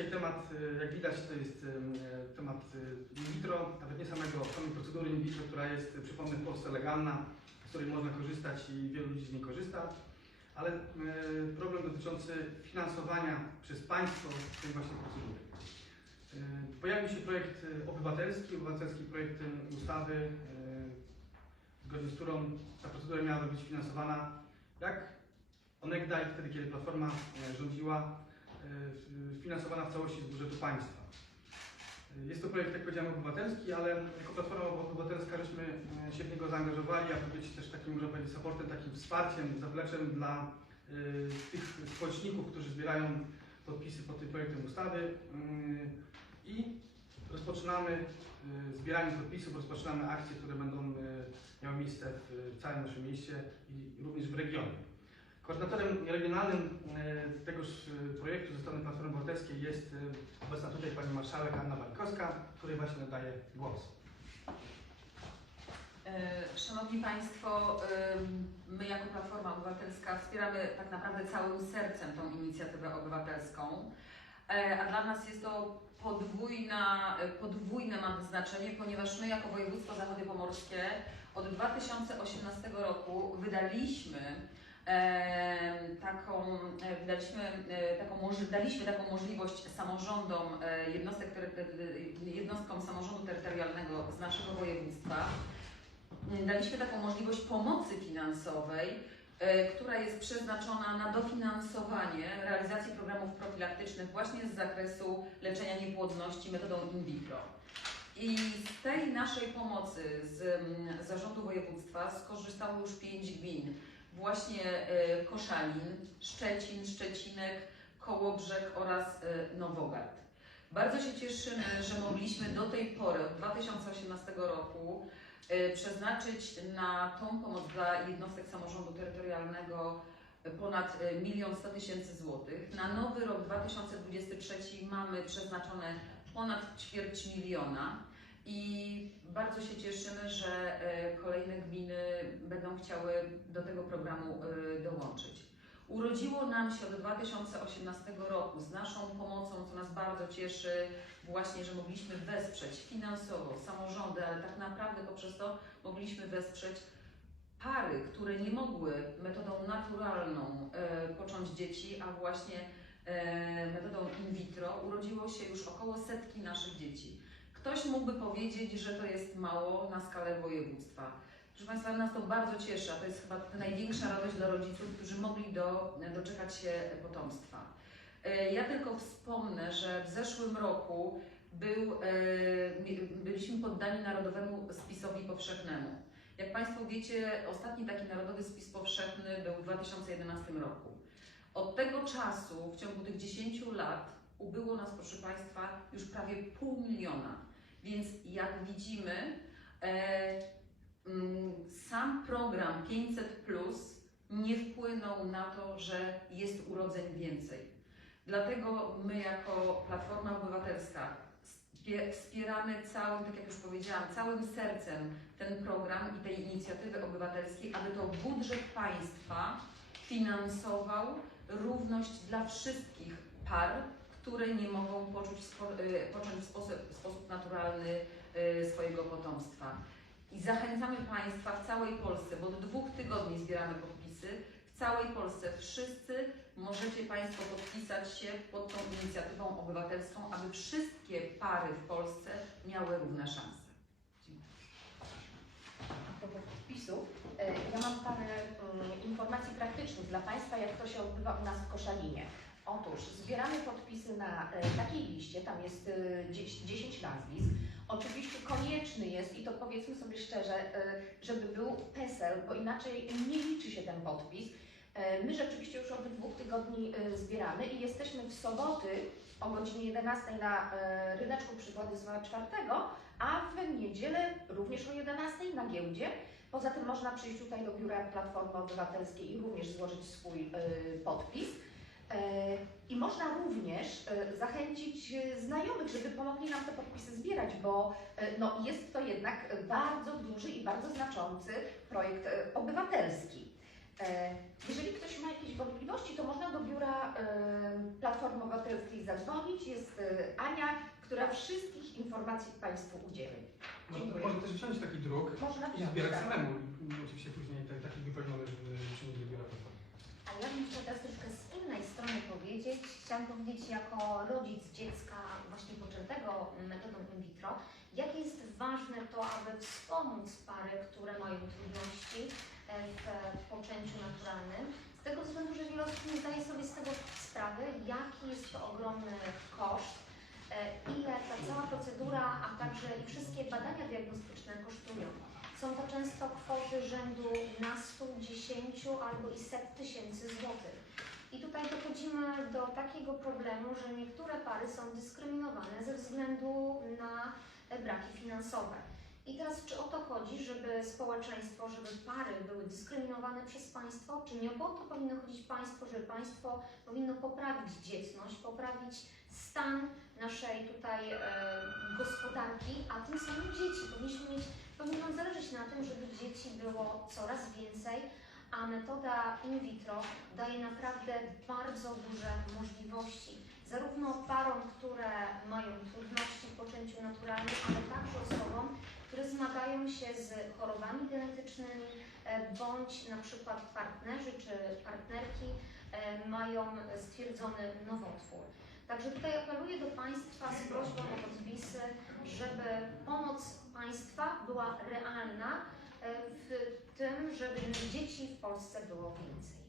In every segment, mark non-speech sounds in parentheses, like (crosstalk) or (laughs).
dzisiaj temat, y, jak widać, to jest y, temat y, in vitro, nawet nie samego, samej procedury in vitro, która jest, przypomnę, w Polsce legalna, z której można korzystać i wielu ludzi z niej korzysta, ale problem dotyczący finansowania przez państwo tej właśnie procedury. Pojawił się projekt obywatelski, obywatelski projekt ustawy, zgodnie z którą ta procedura miała być finansowana jak onegdaj, wtedy kiedy Platforma rządziła, finansowana w całości z budżetu państwa. E, Jest to projekt, jak powiedziałem, obywatelski, ale jako Platforma Obywatelska żeśmy e, się w niego zaangażowali, aby być też takim, można powiedzieć, supportem, takim wsparciem, zapleczem dla e, tych społeczników, którzy zbierają podpisy pod tym projektem ustawy. E, I rozpoczynamy e, zbieranie podpisów, rozpoczynamy akcje, które będą e, miały miejsce w całym naszym mieście i również w regionie. Koordynatorem regionalnym e, tegoż projektu ze strony Platformy Obywatelskiej jest e, obecna tutaj pani marszałek Anna Bańkowska, której właśnie nadaję głos. E, Szanowni Państwo, ym, my jako Platforma Obywatelska wspieramy tak naprawdę całym sercem tą inicjatywę obywatelską, E, a dla nas jest to podwójna, podwójne ma znaczenie, ponieważ my jako województwo zachodniopomorskie od 2018 roku wydaliśmy taką, e, e, taką, daliśmy taką możliwość samorządom, e, jednostek, tery- jednostkom samorządu terytorialnego z naszego województwa, daliśmy taką możliwość pomocy finansowej, e, która jest przeznaczona na dofinansowanie realizacji programów profilaktycznych właśnie z zakresu leczenia niepłodności metodą in vitro. I z tej naszej pomocy z zarządu województwa skorzystało już pięć gmin. Właśnie e, Koszalin, Szczecin, Szczecinek, Kołobrzeg oraz e, Nowogard. Bardzo się cieszymy, że mogliśmy do tej pory, od 2018 roku, e, przeznaczyć na tą pomoc dla jednostek samorządu terytorialnego ponad e, milion 100 tysięcy złotych. Na nowy rok 2023 mamy przeznaczone ponad ćwierć miliona i bardzo się cieszymy, że e, kolejne gminy będą chciały do tego programu e, dołączyć. Urodziło nam się od 2018 roku z naszą pomocą, co nas bardzo cieszy, właśnie, że mogliśmy wesprzeć finansowo samorządy, ale tak naprawdę poprzez to mogliśmy wesprzeć pary, które nie mogły metodą naturalną e, począć dzieci, a właśnie metodą in vitro urodziło się już około setki naszych dzieci. Ktoś mógłby powiedzieć, że to jest mało na skalę województwa. Proszę Państwa, nas to bardzo cieszy, a to jest chyba największa radość dla rodziców, którzy mogli do, doczekać się potomstwa. E, Ja tylko wspomnę, że w zeszłym roku był, e, byliśmy poddani Narodowemu Spisowi Powszechnemu. Jak Państwo wiecie, ostatni taki Narodowy Spis Powszechny był w 2011 roku. Od tego czasu, w ciągu tych 10 lat, ubyło nas, proszę Państwa, już prawie pół miliona. Więc jak widzimy, e, mm, sam program 500 plus nie wpłynął na to, że jest urodzeń więcej. Dlatego my jako Platforma Obywatelska spie- wspieramy całym, tak jak już powiedziałam, całym sercem ten program i tej inicjatywy obywatelskiej, aby to budżet państwa finansował równość dla wszystkich par, które nie mogą poczuć, y, począć w sposób, w sposób naturalny y, swojego potomstwa. I zachęcamy Państwa w całej Polsce, bo od dwóch tygodni zbieramy podpisy, w całej Polsce wszyscy możecie Państwo podpisać się pod tą inicjatywą obywatelską, aby wszystkie pary w Polsce miały równe szanse. Dziękuję. A propos podpisów, e, ja mam parę mm, informacji praktycznych dla Państwa, jak to się odbywa u nas w Koszalinie. Otóż zbieramy podpisy na e, takiej liście, tam jest e, 10 10 nazwisk. Oczywiście konieczny jest, i to powiedzmy sobie szczerze, e, żeby był PESEL, bo inaczej nie liczy się ten podpis. E, My rzeczywiście już od dwóch tygodni e, zbieramy i jesteśmy w soboty o godzinie 11 na e, ryneczku przy Władysława IV, a w niedzielę również o 11 na giełdzie. Poza tym można przyjść tutaj do biura Platformy Obywatelskiej i również złożyć swój podpis. Można również e, zachęcić e, znajomych, żeby pomogli nam te podpisy zbierać, bo e, no, jest to jednak bardzo duży i bardzo znaczący projekt obywatelski. Jeżeli ktoś ma jakieś wątpliwości, to można do biura Platformy Obywatelskiej zadzwonić. Jest Ania, która wszystkich informacji Państwu udzieli. Można, Dziękuję. można też wziąć taki druk Można i wziąć, zbierać tak. samemu. Oczywiście później taki wypełniony, przynieść do biura platformy. A ja bym chciała teraz troszkę z innej strony powiedzieć. Chciałam powiedzieć jako rodzic dziecka właśnie poczętego metodą in vitro, jakie jest ważne to, aby wspomóc pary, które mają trudności e, w poczęciu naturalnym. Z tego względu, że wiele osób nie zdaje sobie z tego sprawy, jaki jest to ogromny koszt, e, ile ta cała procedura, a także i wszystkie badania diagnostyczne kosztują. Są to często kwoty rzędu nastu, dziesięciu albo i set tysięcy złotych. I tutaj dochodzimy do takiego problemu, że niektóre pary są dyskryminowane ze względu na braki finansowe. I teraz czy o to chodzi, żeby społeczeństwo, żeby pary były dyskryminowane przez państwo, czy nie o to powinno chodzić państwo, żeby państwo powinno poprawić dzietność, poprawić stan naszej tutaj e, gospodarki, a tym samym dzieci. Powinniśmy mieć Powinno nam zależeć na tym, żeby dzieci było coraz więcej, a metoda in vitro daje naprawdę bardzo duże możliwości. Zarówno parom, które mają trudności w poczęciu naturalnym, ale także osobom, które zmagają się z chorobami genetycznymi, e, bądź na przykład partnerzy czy partnerki e, mają stwierdzony nowotwór. Także tutaj apeluję do Państwa z prośbą o podpisy, żeby pomoc państwa była realna w tym, żeby dzieci w Polsce było więcej.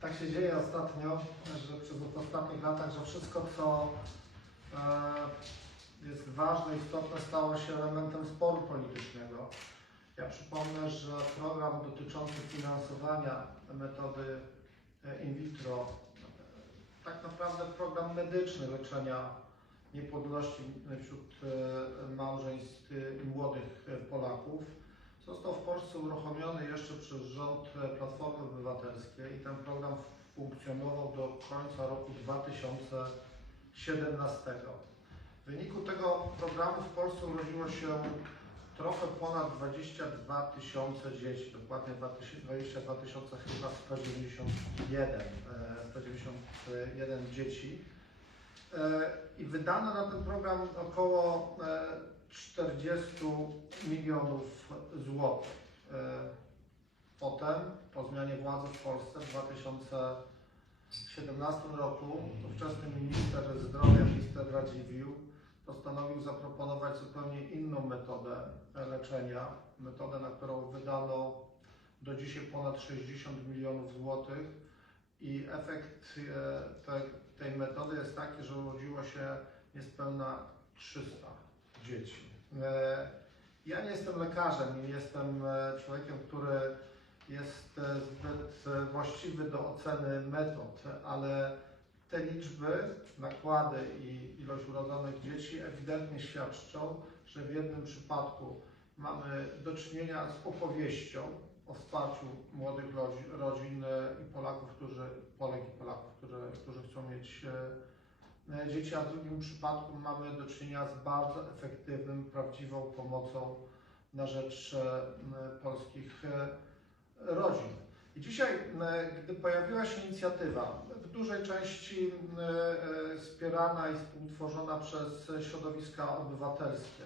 Tak się dzieje ostatnio, że przez ostatnich latach, że wszystko co e, jest ważne, istotne stało się elementem sporu politycznego. Ja przypomnę, że program dotyczący finansowania metody e, in vitro, e, tak naprawdę program medyczny leczenia niepłodności wśród e, małżeństw e, młodych e, Polaków, Został w Polsce uruchomiony jeszcze przez rząd Platformy Obywatelskiej i ten program funkcjonował do końca roku 2017. W wyniku tego programu w Polsce urodziło się trochę ponad 22 tysiące dzieci, dokładnie 22 tysiące chyba 191, e, 191 dzieci. E, I wydano na ten program około e, 40 milionów złotych. E, Potem, po zmianie władzy w Polsce w 2017 roku, ówczesny minister zdrowia, minister Radziwiłł, postanowił zaproponować zupełnie inną metodę leczenia, metodę, na którą wydano do dzisiaj ponad 60 milionów złotych i efekt e, tej metody jest taki, że urodziło się niespełna 300 dzieci. E, Ja nie jestem lekarzem nie jestem e, człowiekiem, który jest e, zbyt właściwy do oceny metod, ale te liczby, nakłady i ilość urodzonych dzieci ewidentnie świadczą, że w jednym przypadku mamy do czynienia z opowieścią o wsparciu młodych rodzi- rodzin e, i Polaków, którzy, Polek i Polaków, którzy, którzy chcą mieć e, e, dzieci, a w drugim przypadku mamy do czynienia z bardzo efektywnym, prawdziwą pomocą na rzecz polskich rodzin. I dzisiaj, gdy pojawiła się inicjatywa, w dużej części wspierana i współtworzona przez środowiska obywatelskie,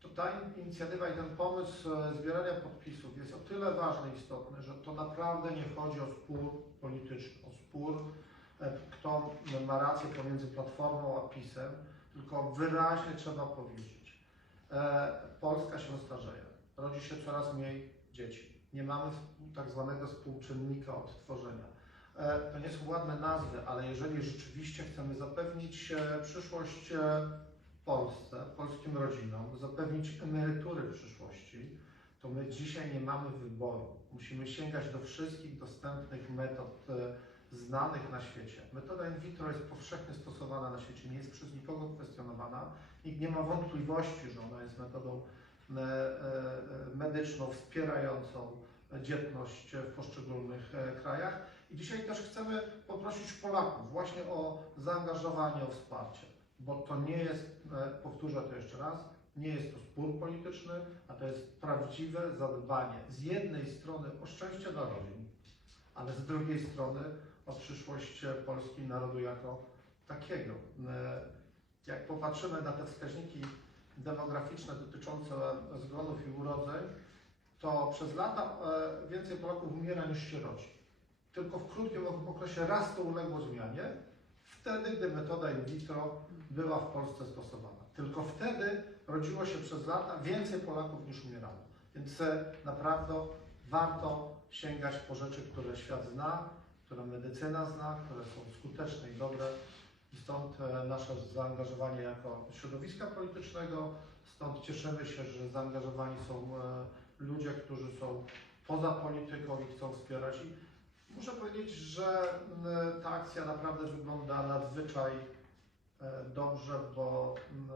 to ta inicjatywa i ten pomysł e, zbierania podpisów jest o tyle ważny i istotny, że to naprawdę nie chodzi o spór polityczny, o spór e, kto ma rację pomiędzy Platformą a PiSem, tylko wyraźnie trzeba powiedzieć, e, Polska się starzeje, rodzi się coraz mniej dzieci, nie mamy tak zwanego współczynnika odtworzenia. To nie są ładne nazwy, ale jeżeli rzeczywiście chcemy zapewnić przyszłość Polsce, polskim rodzinom, zapewnić emerytury w przyszłości, to my dzisiaj nie mamy wyboru. Musimy sięgać do wszystkich dostępnych metod e, znanych na świecie. Metoda in vitro jest powszechnie stosowana na świecie, nie jest przez nikogo kwestionowana. Nikt nie ma wątpliwości, że ona jest metodą e, e, medyczną wspierającą dzietność w poszczególnych krajach. I dzisiaj też chcemy poprosić Polaków właśnie o zaangażowanie, o wsparcie, bo to nie jest, e, powtórzę to jeszcze raz, Nie jest to spór polityczny, a to jest prawdziwe zadbanie z jednej strony o szczęście dla rodzin, ale z drugiej strony o przyszłość Polski narodu jako takiego. E, Jak popatrzymy na te wskaźniki demograficzne dotyczące zgonów i urodzeń, to przez lata e, więcej Polaków umiera niż się rodzi. Tylko w krótkim okresie raz to uległo zmianie, wtedy, gdy metoda in vitro była w Polsce stosowana. Tylko wtedy rodziło się przez lata więcej Polaków niż umierało. Więc naprawdę warto sięgać po rzeczy, które świat zna, które medycyna zna, które są skuteczne i dobre. I stąd e, nasze zaangażowanie jako środowiska politycznego, stąd cieszymy się, że zaangażowani są e, ludzie, którzy są poza polityką i chcą wspierać. I muszę powiedzieć, że ta akcja naprawdę wygląda nadzwyczaj dobrze, bo m,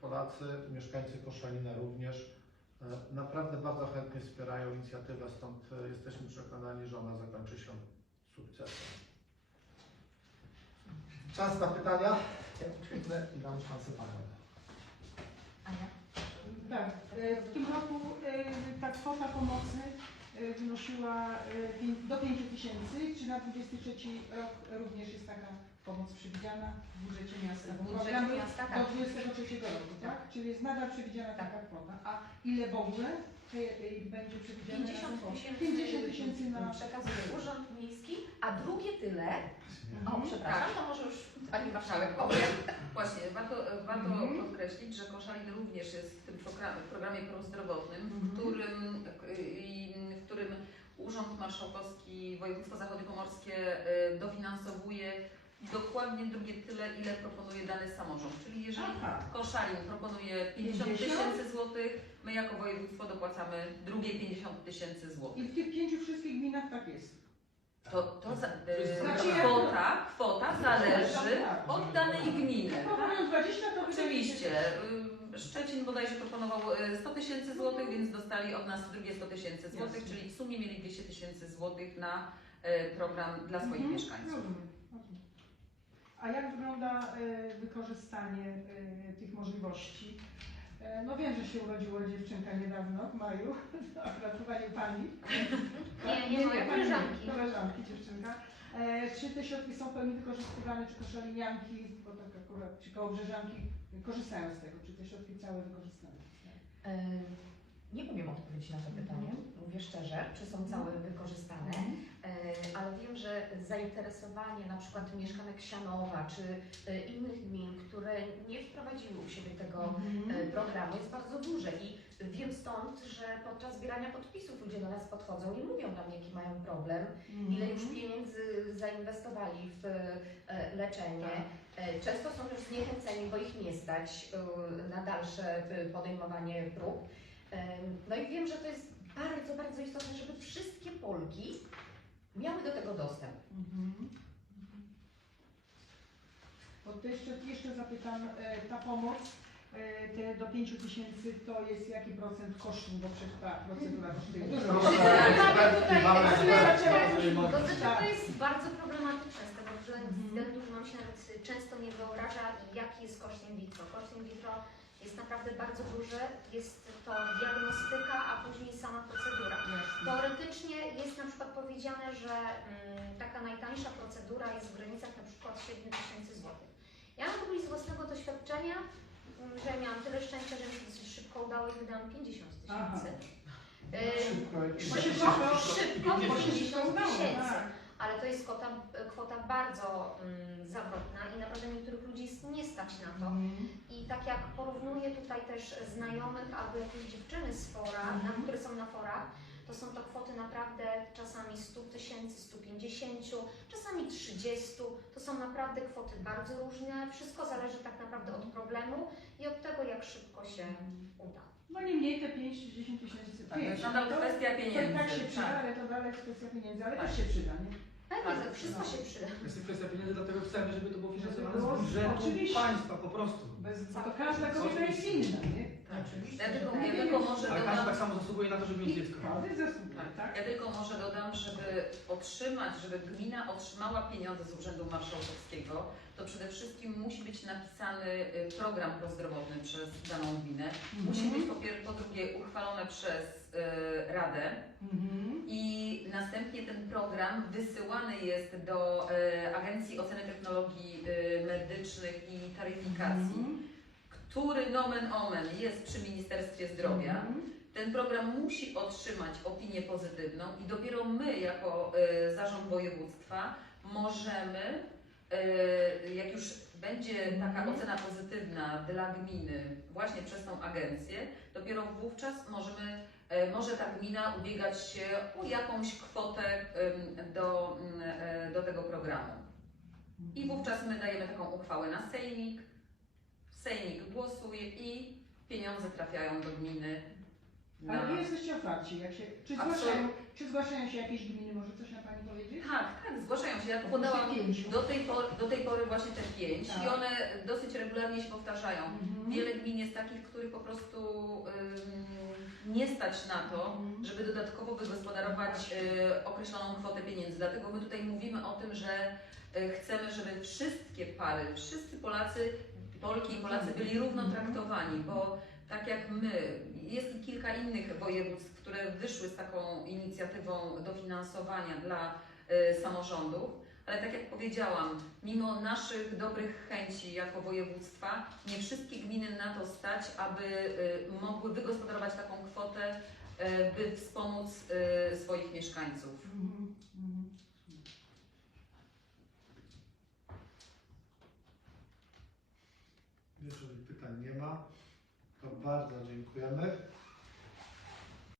Polacy, mieszkańcy Koszalina również e, naprawdę bardzo chętnie wspierają inicjatywę, stąd e, jesteśmy przekonani, że ona zakończy się sukcesem. Czas na pytania. I dam szansę. Ania? Tak, e, w tym roku e, ta kwota pomocy e, wynosiła e, do 5 tysięcy, czy na 23 rok również jest taka pomoc przewidziana w budżecie miasta? W budżecie Programy miasta, Do tak. 23 roku, tak? Czyli jest nadal przewidziana taka kwota. A ile w ogóle e, będzie przewidziane? 50 tysięcy 50 tysięcy na... przekazuje Urząd Miejski, a drugie tyle, o Mhm. przepraszam, to może już Pani Marszałek Tak, powie. Właśnie, warto, warto Mhm. podkreślić, że Koszalin również jest w tym programie, programie prozdrowotnym, w, Mhm. którym, i- w którym Urząd Marszałkowski Województwo Zachodniopomorskie y, dofinansowuje dokładnie drugie tyle, ile proponuje dany samorząd. Czyli jeżeli Aha, Koszalin proponuje 50 50? tysięcy złotych, my jako województwo dopłacamy drugie 50 tysięcy złotych. i w tych pięciu wszystkich gminach tak jest. To, to za, y, Znaczy, jak- kwota, kwota zależy Tak. od danej gminy. Jak proponują 20, to wy Oczywiście. y, Szczecin bodajże proponował y, 100 tysięcy złotych, więc dostali od nas drugie 100 tysięcy złotych, czyli w sumie mieli 200 tysięcy złotych na y, program dla swoich Mhm, mieszkańców. A jak wygląda e, wykorzystanie e, tych możliwości? E, No wiem, że się urodziła dziewczynka niedawno, w maju, (laughs) chyba nie pani. Nie, nie, moje pani, koleżanki. Koleżanki, dziewczynka. E, Czy te środki są w pełni wykorzystywane, czy koszalinianki, bo tak akurat, czy kołobrzeżanki korzystają z tego, czy te środki całe wykorzystane? E, Nie umiem odpowiedzieć na to pytanie, mówię szczerze, czy są całe wykorzystane, e, ale wiem, że zainteresowanie na przykład mieszkanek Sianowa czy e, innych gmin, które nie wprowadziły u siebie tego Mhm. e, programu jest bardzo duże i wiem stąd, że podczas zbierania podpisów ludzie do nas podchodzą i mówią nam, jaki mają problem, ile już pieniędzy zainwestowali w leczenie. E, Często są już zniechęceni, bo ich nie stać na dalsze podejmowanie prób. No i wiem, że to jest bardzo, bardzo istotne, żeby wszystkie Polki miały do tego dostęp. Mhm. Bo to jeszcze, jeszcze zapytam, e, ta pomoc e, te do 5 tysięcy to jest jaki procent kosztów, bo przecież ta procedura kosztuje ekspertów, To jest bardzo problematyczne z tego względu, Mhm. względu, że nam się nawet często nie wyobraża, jaki jest koszt in vitro. Koszt in vitro jest naprawdę bardzo duży, jest to diagnostyka, a później sama procedura. Teoretycznie jest na przykład powiedziane, że mm, taka najtańsza procedura jest w granicach na przykład 7 tysięcy złotych. Ja mam mówić z własnego doświadczenia, mm, że miałam tyle szczęścia, że mi się dosyć szybko udało i wydałam 50 tysięcy. Szybko Szybko, szybko- szybko, bo się szybko 50 udało, tysięcy. tak. Ale to jest kwota, kwota bardzo mm, zawrotna i naprawdę niektórych ludzi nie stać na to. I tak jak porównuję tutaj też znajomych albo jakieś dziewczyny z fora, na, Mhm. które są na forach, to są to kwoty naprawdę czasami 100 tysięcy, 150, czasami 30. To są naprawdę kwoty bardzo różne. Wszystko zależy tak naprawdę od problemu i od tego, jak szybko się uda. No niemniej te 5 czy 10 tysięcy. Tak, to nadal to- kwestia To pieniędzy. tak się przyda, tak. ale to dalej kwestia pieniędzy, ale Tak. też się przyda, nie? Pewnie, Tak, to wszystko się przyda. To jest kwestia pieniędzy, dlatego chcemy, żeby to było finansowane z budżetu oczywiście. państwa po prostu. Bez, to każda kobieta jest inna, nie? Tak. Oczywiście. Ja tylko, że ja tak. tylko może Ale każdy dodam, tak samo zasługuje na to, żeby mieć dziecko. każdy zasługuje, Tak. tak? Ja tylko może dodam, żeby otrzymać, żeby gmina otrzymała pieniądze z Urzędu Marszałkowskiego, to przede wszystkim musi być napisany y, program prozdrowotny przez daną gminę. Musi być po, pier- po drugie uchwalone przez y, Radę Mhm. i następnie ten program wysyłany jest do y, Agencji Oceny Technologii y, Medycznych i Taryfikacji, Mhm. który nomen omen jest przy Ministerstwie Zdrowia. Mhm. Ten program musi otrzymać opinię pozytywną i dopiero my, jako y, zarząd województwa, możemy, y, jak już będzie taka Mhm. ocena pozytywna dla gminy właśnie przez tą agencję, dopiero wówczas możemy, może ta gmina ubiegać się o jakąś kwotę do, ym, e, do tego programu. I wówczas my dajemy taką uchwałę na sejmik, sejmik głosuje i pieniądze trafiają do gminy. Na... Ale wy jesteście otwarci, jak się, czy, zgłaszają, czy zgłaszają się jakieś gminy, może coś na Pani powiedzieć? Tak, tak, zgłaszają się. Ja podałam do tej, pory, do tej pory właśnie te pięć Tak. i one dosyć regularnie się powtarzają. Mhm. Wiele gmin jest takich, których po prostu ym, nie stać na to, Mhm. żeby dodatkowo wygospodarować y, określoną kwotę pieniędzy. Dlatego my tutaj mówimy o tym, że y, chcemy, żeby wszystkie pary, wszyscy Polacy, Polki i Polacy byli równo traktowani, bo tak jak my, jest i kilka innych województw, które wyszły z taką inicjatywą dofinansowania dla y, samorządów, ale tak jak powiedziałam, mimo naszych dobrych chęci jako województwa, nie wszystkie gminy na to stać, aby y, mogły wygospodarować taką kwotę, y, by wspomóc y, swoich mieszkańców. Jeżeli pytań nie ma, to bardzo dziękujemy.